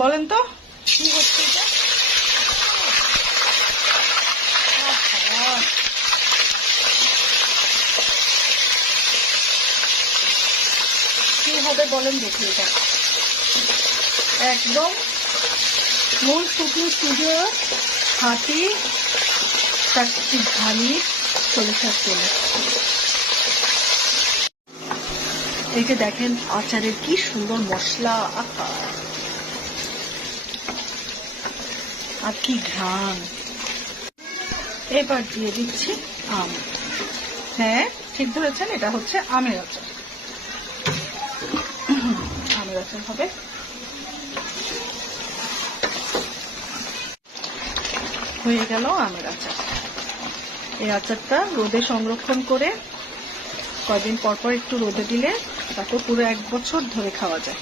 বলেন তো কি হচ্ছে এটা? কি হবে বলেন দেখি? এটা একদম মূল শুকনো স্টুডিও হাতি চাকরি ধানি সরিষার তেলে। এই যে দেখেন আচারের কি সুন্দর মশলা, আর কি ঘ্রাণ। এবার দিয়ে দিচ্ছি আম। হ্যাঁ ঠিক ধরেছেন, এটা হচ্ছে আমের আচার। আমের আচার হবে। হয়ে গেল আমের আচার। এই আচারটা রোদে সংরক্ষণ করে কয়দিন পর পর একটু রোদে দিলে তাকে পুরো 1 বছর ধরে খাওয়া যায়।